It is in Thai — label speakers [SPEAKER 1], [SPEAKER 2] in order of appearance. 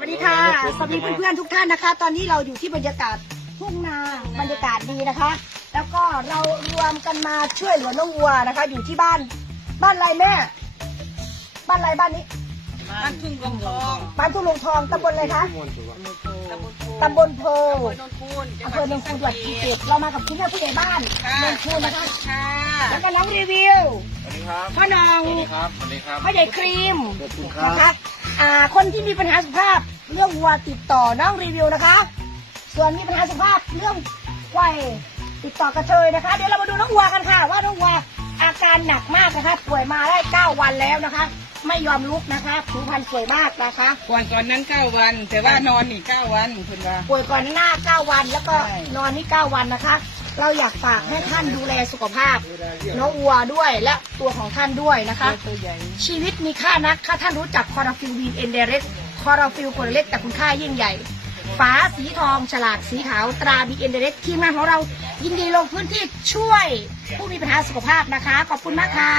[SPEAKER 1] วัสดีค่ะ สวัสดีเพื่อนๆทุกท่านนะคะ ตอนนี้เราอยู่ที่บรรยากาศทุ่งนาบรรยากาศดีนะคะ แล้วก็เรารวมกันมาช่วยเหลือน้องวัวนะคะ อยู่ที่บ้าน บ้านอะไรแม่ บ้านอะไรบ้านนี้
[SPEAKER 2] บ้านทุ่งกำทอง
[SPEAKER 1] บ้านทุ่งลงทองตำบลอะไรคะ
[SPEAKER 2] ตำบลโพ
[SPEAKER 1] ตำบลโพ
[SPEAKER 2] อำเภอโนนคูนจังหวัด
[SPEAKER 1] อำเภอเมืองคูนจังหวัดภูเก็ตเรามากับคุณแม่ผู้ใหญ่บ้าน
[SPEAKER 2] ค่ะ
[SPEAKER 1] เมืองคูนนะคะ
[SPEAKER 2] ค่ะ
[SPEAKER 1] แล้วก็น้องรีวิว
[SPEAKER 3] สวัสดีครับ
[SPEAKER 1] พ่อน้อง
[SPEAKER 3] สวัสดีครับสวัสดีครับ
[SPEAKER 1] พ่อใหญ่ครีม
[SPEAKER 3] ขอบคุณค
[SPEAKER 1] นะ
[SPEAKER 3] รั
[SPEAKER 1] คะ
[SPEAKER 3] บ
[SPEAKER 1] อ่าคนที่มีปัญหาสุขภาพเรื่องวัวติดต่อน้องรีวิวนะคะ ส่วนมีปัญหาสุขภาพเรื่องไวยติดต่อกระเทยนะคะ เดี๋ยวเรามาดูน้องวัวกันค่ะ ว่าน้องวัวอาการหนักมากนะคะป่วยมาได้เก้าวันแล้วนะคะ ไม่ยอมลุกนะคะผิวพรรณสวยมากนะคะ
[SPEAKER 2] ก่อนก่อนนั้นเก้าวัน แต่ว่านอนอีกเก้าวันคุณว่า
[SPEAKER 1] ป่วยก่อนหน้าเก้าวันแล้วก็
[SPEAKER 2] ใช่
[SPEAKER 1] นอนนี่เก้าวันนะคะ เราอยากฝากให้ท่านดูแลสุขภาพน้องวัวด้วยและตัวของท่านด้วยนะคะ
[SPEAKER 2] ตัวใหญ่
[SPEAKER 1] ชีวิตมีค่านัก ถ้าท่านรู้จักคอร์ฟิลวีนเอนเดเรสคอร์ฟิลคนเล็กแต่คุณค่ายิ่งใหญ่ฝาสีทอง ฉลากสีขาว ตราบีเอนเดเรสทีมงานของเรายินดีลงพื้นที่ช่วยผู้มีปัญหาสุขภาพนะคะ ขอบคุณมากค่ะ